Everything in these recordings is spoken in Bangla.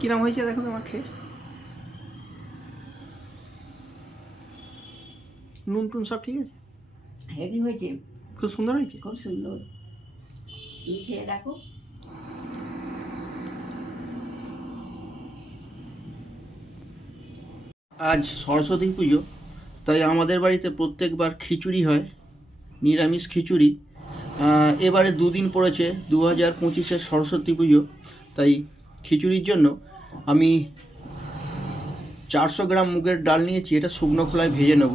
কিরম হয়েছে দেখো তোমার খেয়ে, নুন টুন সব ঠিক আছে? হেভি হয়েছে, খুব সুন্দর হয়েছে। খুব সুন্দর। তুমি খেয়ে দেখো। আজ সরস্বতী পুজো, তাই আমাদের বাড়িতে প্রত্যেকবার খিচুড়ি হয়, নিরামিষ খিচুড়ি। এবারে দুদিন পড়েছে 2025-এর সরস্বতী পুজো, তাই খিচুড়ির জন্য আমি 400 গ্রাম মুগের ডাল নিয়েছি, এটা শুকনো খোলায় ভেজে নেব।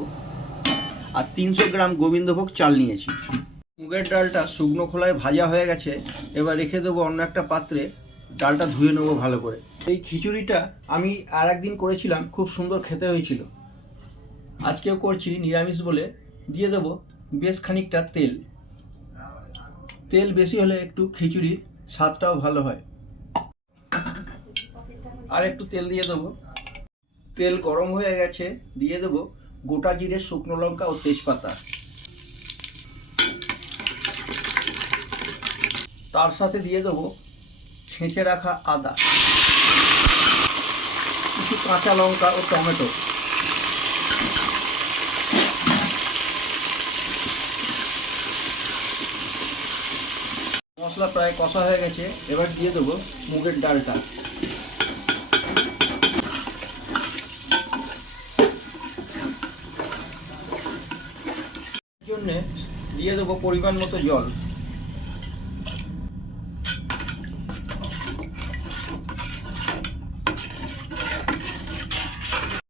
আর 300 গ্রাম গোবিন্দভোগ চাল নিয়েছি। মুগের ডালটা শুকনো খোলায় ভাজা হয়ে গেছে, এবার রেখে দেবো অন্য একটা পাত্রে। ডালটা ধুয়ে নেবো ভালো করে। এই খিচুড়িটা আমি আর একদিন করেছিলাম, খুব সুন্দর খেতে হয়েছিল। আজকেও করছি নিরামিষ বলে। দিয়ে দেবো বেশ খানিকটা তেল। তেল বেশি হলে একটু খিচুড়ির স্বাদটাও ভালো হয়। আর একটু তেল দিয়ে দেবো। তেল গরম হয়ে গেছে, দিয়ে দেবো গোটা জিরে, শুকনো লঙ্কা ও তেজপাতা। তার সাথে দিয়ে দেবো ছেঁচে রাখা আদা, কিছু কাঁচা লঙ্কা ও টমেটো। মশলা প্রায় কষা হয়ে গেছে, এবার দিয়ে দেবো মুগের ডালটা। জন্য দিয়ে দেবো পরিমাণ মতো জল।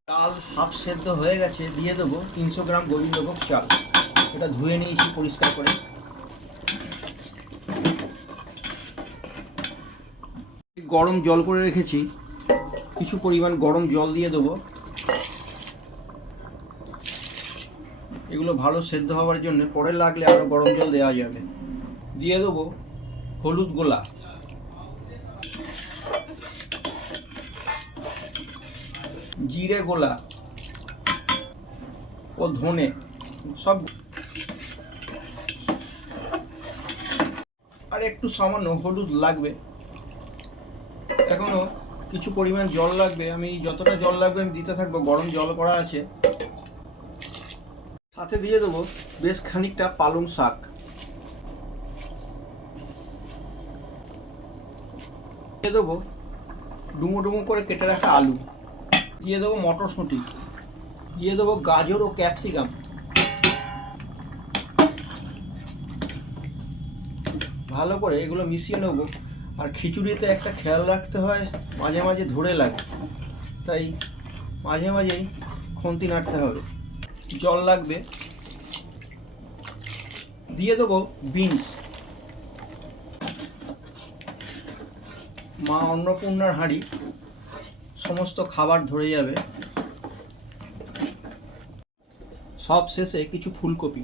ডাল হাফ সেদ্ধ হয়ে গেছে, দিয়ে দেবো 300 গ্রাম গোবিন্দভোগ চাল। এটা ধুয়ে নিয়েছি পরিষ্কার করে। গরম জল করে রেখেছি, কিছু পরিমাণ গরম জল দিয়ে দেবো। এগুলো ভালো সেদ্ধ হওয়ার জন্য, পরে লাগলে আরও গরম জল দেওয়া যাবে। দিয়ে দেবো হলুদ গোলা, জিরে গোলা ও ধনে সব, আর একটু সামান্য হলুদ লাগবে। এখনো কিছু পরিমাণ জল লাগবে, আমি যতটা জল লাগবে আমি দিতে থাকবো। গরম জল করা আছে। সাথে দিয়ে দেবো বেশ খানিকটা পালং শাক। দিয়ে দেবো ডুমো ডুমো করে কেটে রাখা আলু। দিয়ে দেবো মটরশুঁটি। দিয়ে দেবো গাজর ও ক্যাপসিকাম। ভালো করে এগুলো মিশিয়ে নেবো। আর খিচুড়িতে একটা খেয়াল রাখতে হয়, মাঝে মাঝে ধরে লাগে, তাই মাঝে মাঝেই খুন্তি নাড়তে হবে। জল লাগবে। দিয়ে দেবো বিনস। মা অন্নপূর্ণার হাঁড়ি, সমস্ত খাবার ধরে যাবে। সব শেষে কিছু ফুলকপি।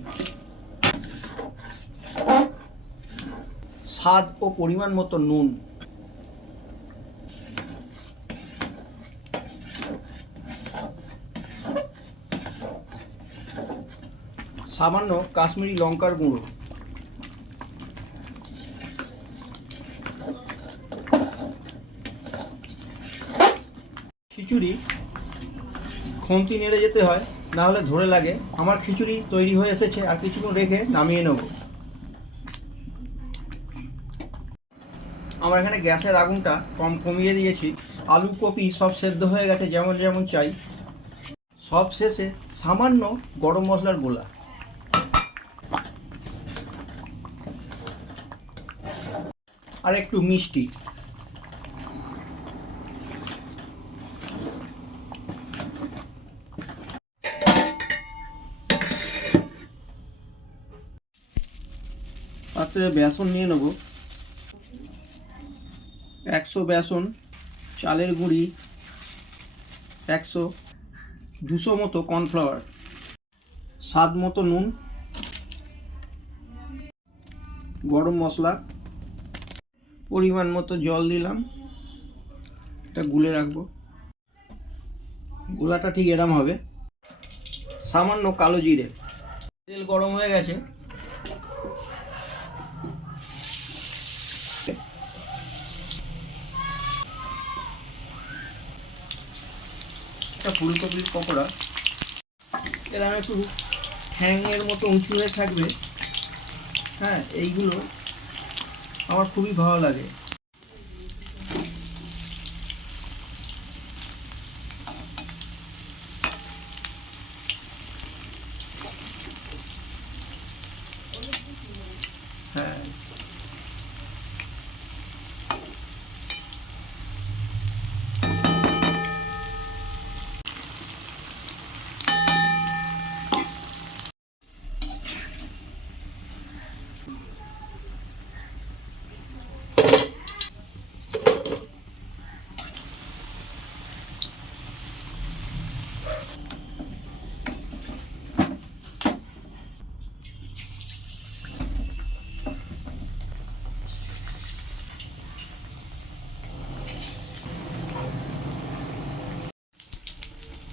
স্বাদ ও পরিমাণ মতো নুন। সামান্য কাশ্মীরি লঙ্কার গুঁড়ো। খিচুড়ি খুন্তি নেড়ে যেতে হয়, না হলে ধরে লাগে। আমার খিচুড়ি তৈরি হয়ে এসেছে, আর কিছুক্ষণ রেখে নামিয়ে নেব। আমার এখানে গ্যাসের আগুনটা কমিয়ে দিয়েছি। আলু কপি সব সেদ্ধ হয়ে গেছে যেমন যেমন চাই। সব শেষে সামান্য গরম মশলার গোলা। আর একটু মিষ্টি। পাত্রে বেসন নিয়ে নেব। 100 বেসন, চালের গুঁড়ি 100, 200 মতো কর্নফ্লাওয়ার, স্বাদ মতো নুন, গরম মশলা, পরিমাণ মতো জল দিলাম। এটা গুলে রাখবো। গোলাটা ঠিক এরম হবে। সামান্য কালো জিরে। তেল গরম হয়ে গেছে, একটা ফুলকপির পকোড়া এরকম একটু হ্যাংয়ের মতো উঁচু হয়ে থাকবে। হ্যাঁ, এইগুলো আমার খুবই ভালো লাগে। হ্যাঁ,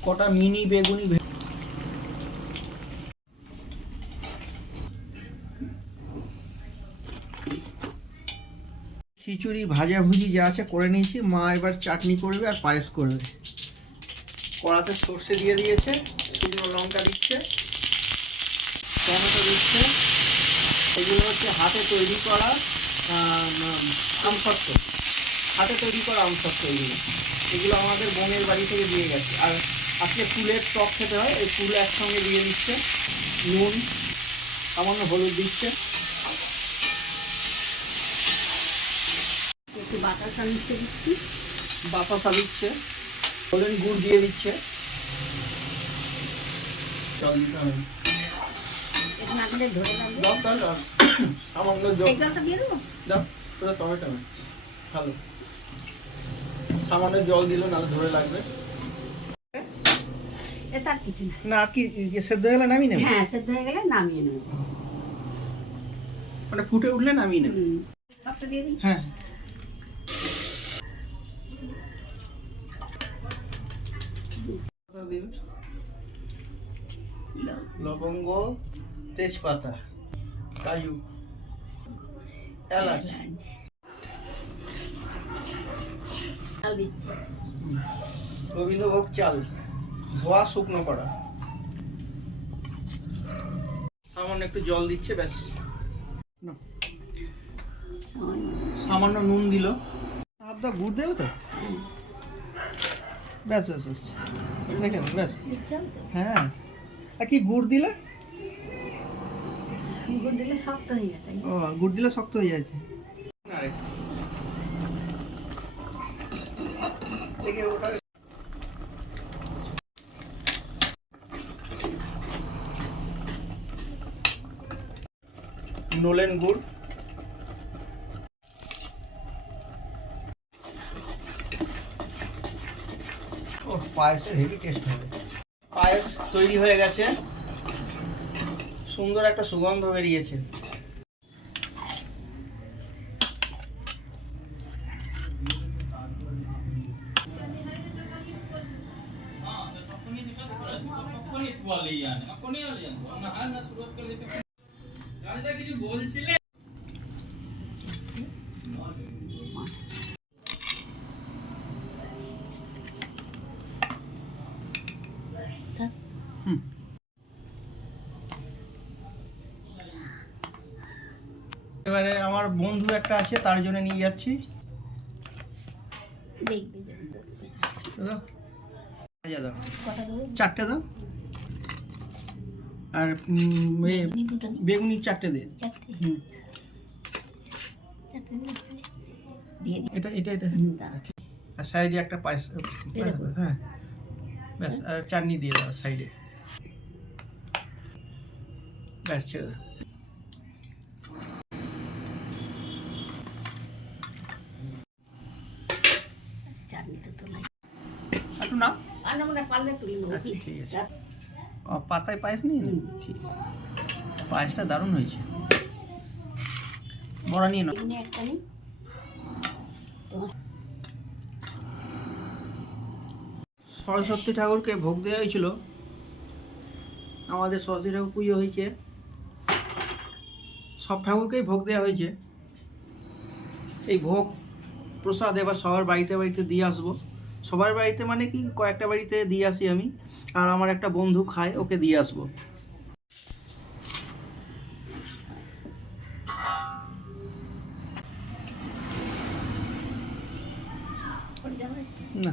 কটা মিনি বেগুনি খিচুড়ি ভাজাভুজি যা আছে করে নিয়েছি। মা এবার চাটনি করবে আর পায়েস করবে। কড়াতে সর্ষে দিয়ে দিয়েছে, শুকনো লঙ্কা দিচ্ছে, টমেটো দিচ্ছে। এগুলো হচ্ছে হাতে তৈরি করা আমসত্ত্ব, হাতে তৈরি করা আমসত্ত্ব। এগুলো আমাদের বোনের বাড়ি থেকে দিয়ে গেছে। আর আজকে ফুলের টক খেতে হয়, এই ফুল একসঙ্গে দিয়ে দিচ্ছে। নুন, সামান্য হলুদ দিচ্ছে। একটু বাতাসা মিশিয়ে দিচ্ছি। বাতাসা দিচ্ছে, হলেন গুড় দিয়ে দিচ্ছে। জল দিতে হবে, একটু না দিলে ধরে লাগবে। সামান্য জল এই জলটা দিয়ে দেবো। দাও, পুরো টমেটো ভালো। সামান্য জল দিল, না ধরে লাগবে। এটা আর কিছু না। না, আর কি সেদ্ধ হয়ে গেলে নামিয়ে নেবে? হ্যাঁ, সেদ্ধ হয়ে গেলে নামিয়ে নেব। মানে ফুটে উঠলে নামিয়ে নেবে। সবটা দিয়ে দিই। হ্যাঁ, দিবে লবঙ্গ, তেজপাতা, কাজু, এলাচ। চাল দিচ্ছি। গোবিন্দভোগ চাল ধোয়া শুকনো করা। সামান্য একটু জল দিচ্ছে, ব্যাস। না, সামান্য নুন দিল। হাত দাও, গুড় দেবে তো? ব্যাস ব্যাস ব্যাস, রেখে দাও, ব্যাস। হ্যাঁ, আর কি গুড় দিলে? গুড় দিলে শক্ত হয়ে যায়। ও, গুড় দিলে শক্ত হয়ে যাচ্ছে। নলেন গুড়, ও পায়েসের হেভি টেস্ট হবে। পায়েস তৈরি হয়ে গেছে, সুন্দর একটা সুগন্ধ বেরিয়েছে। এবারে আমার বন্ধু একটা আছে, তার জন্য নিয়ে যাচ্ছি। দাও, দাও, চারটে দাও। আর বেগুনি চারটে দে। এটা এটা এটা আর সাইডে একটা পায়েস। হ্যাঁ, ব্যাস। আর চাটনি দিয়ে দাও সাইডে, ব্যাস, ছেড়ে দাও। একটু না, ঠিক আছে। পাতায় পায়েস নিয়ে নে। ঠিক, পায়েসটা দারুণ হয়েছে। বড়া নিয়ে নাও। সরস্বতী ঠাকুরকে ভোগ দেওয়া হয়েছিল। আমাদের সরস্বতী ঠাকুর পুজো হয়েছে, সব ঠাকুরকেই ভোগ দেওয়া হয়েছে। এই ভোগ প্রসাদ এবার সবার বাড়িতে বাড়িতে দিয়ে আসবো। সবার বাড়িতে মানে কি কয়েকটা বাড়িতে দিয়ে আসি আমি, আর আমার একটা বন্ধু খায়, ওকে দিয়ে আসবো। না,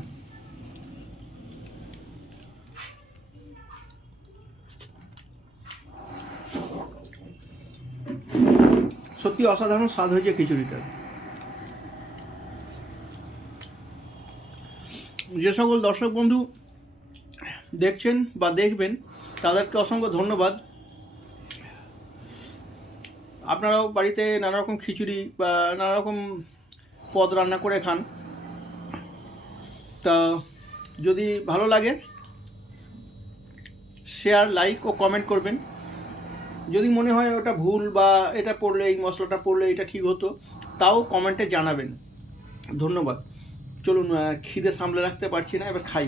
সত্যি অসাধারণ স্বাদ হয়েছে খিচুড়িটা। যে সকল দর্শক বন্ধু দেখছেন বা দেখবেন তাদেরকে অসংখ্য ধন্যবাদ। আপনারাও বাড়িতে নানা রকম খিচুড়ি বা নানা রকম পদ রান্না করে খান। তা যদি ভালো লাগে শেয়ার, লাইক ও কমেন্ট করবেন। যদি মনে হয় ওটা ভুল বা এটা পড়লে, এই মশলাটা পড়লে এটা ঠিক হতো, তাও কমেন্টে জানাবেন। ধন্যবাদ। চলুন, খিদে সামলে রাখতে পারছি না, এবার খাই।